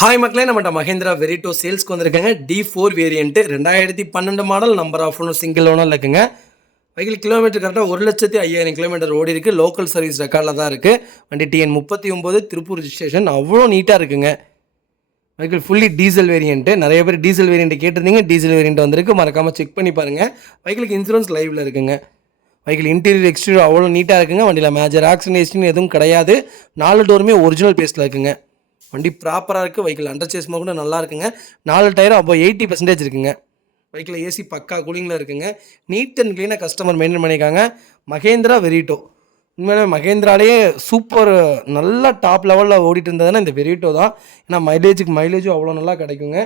Hi மக்களே, நம்மகிட்ட மஹேந்திரா வெரிட்டோ சேல்ஸ்க்கு வந்திருக்காங்க. D4 variant 2012 model, number of owner, single ஓனரில் இருக்குங்க. வெஹிக்கிள் கிலோமீட்டர் கரெக்டாக 1,05,000 கிலோமீட்டர் ஓடி இருக்குது. லோக்கல் சர்வீஸ் ரெக்கார்டில் தான் இருக்குது. வண்டி TN 39 திருப்பூர் ரிஜிஸ்ட்ரேஷன். அவ்வளோ நீட்டாக இருக்குங்க. Vehicle fully diesel variant. நிறைய பேர் டீசல் வேரியன்ட் கேட்டிருந்தீங்க. டீசல் வேரியன்ட் வந்திருக்கு. மறக்காமல் செக் பண்ணி பாருங்கள். வெஹிக்கிளுக்கு இன்சூரன்ஸ் லைவில் இருக்குங்க. வெஹிக்கிள் இன்டீரியர் எக்ஸ்டீரியர் அவ்வளோ நீட்டாக இருக்குங்க. வண்டியில் மேஜர் ஆக்சிடென்ட் எதுவும் கிடையாது. 4 டோருமே ஒரிஜினல் பேஸில் இருக்குங்க. வண்டி ப்ராப்பராக இருக்குது. வெஹிக்கிள் அண்டர் சேஸ் கூட நல்லா இருக்குங்க. 4 டயரும் அப்போ 80% இருக்குங்க. வெஹிக்கிள் ஏசி பக்கா கூலிங்கில் இருக்குங்க. நீட் அண்ட் க்ளீனாக கஸ்டமர் மெயின்டைன் பண்ணியிருக்காங்க. மஹேந்திரா வெரிட்டோ உண்மையிலே மஹேந்திராலேயே சூப்பர் நல்லா டாப் லெவலில் ஓடிட்டு இருந்ததுன்னா இந்த வெரிட்டோ தான். ஏன்னா மைலேஜும் அவ்வளோ நல்லா கிடைக்குங்க.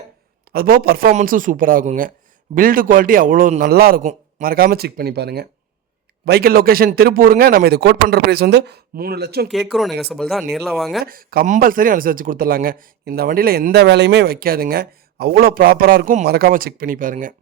அதுபோக பர்ஃபார்மன்ஸும் சூப்பராக இருக்குங்க. பில்டு குவாலிட்டி அவ்வளோ நல்லாயிருக்கும். மறக்காமல் செக் பண்ணி பாருங்கள். வெஹிக்கிள் லொக்கேஷன் திருப்பூருங்க. நம்ம இதை கோட் பண்ணுற ப்ரைஸ் 3 லட்சம் கேட்குறோம். நெகசபிள் தான். நேரில் வாங்க, கம்பல்சரி அனுசரித்து கொடுத்துடலாங்க. இந்த வண்டியில் எந்த வேலையுமே வைக்காதுங்க. அவ்வளோ ப்ராப்பராக இருக்கும். மறக்காமல் செக் பண்ணி பாருங்கள்.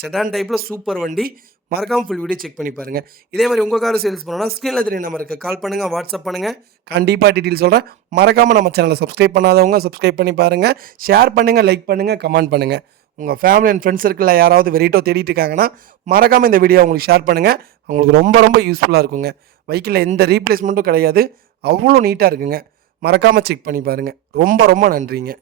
செடான் டைப்பில் சூப்பர் வண்டி. மறக்காமல் ஃபுல் வீடியோ செக் பண்ணி பாருங்கள். இதே மாதிரி உங்கள் காரை சேல்ஸ் பண்ணணும்னா ஸ்க்ரீனில் தெரிய நம்பருக்கு கால் பண்ணுங்கள், வாட்ஸ்அப் பண்ணுங்கள். கண்டிப்பாக டீட்டெயில் சொல்கிறேன். மறக்காமல் நம்ம சேனலை சப்ஸ்கிரைப் பண்ணாதவங்க சப்ஸ்கிரைப் பண்ணி பாருங்கள். ஷேர் பண்ணுங்கள், லைக் பண்ணுங்கள், கமெண்ட் பண்ணுங்கள். உங்கள் ஃபேமிலி அண்ட் ஃப்ரெண்ட்ஸ் சர்க்கிளில் யாராவது வெரிட்டோ தேடிட்டு இருக்காங்கன்னா மறக்காமல் இந்த வீடியோ உங்களுக்கு ஷேர் பண்ணுங்கள். அவங்களுக்கு ரொம்ப யூஸ்ஃபுல்லாக இருக்குங்க. வெஹிக்கிளில் எந்த ரீப்ளேஸ்மெண்ட்டும் கிடையாது. அவ்வளோ நீட்டாக இருக்குங்க. மறக்காமல் செக் பண்ணி பாருங்கள். ரொம்ப நன்றிங்க.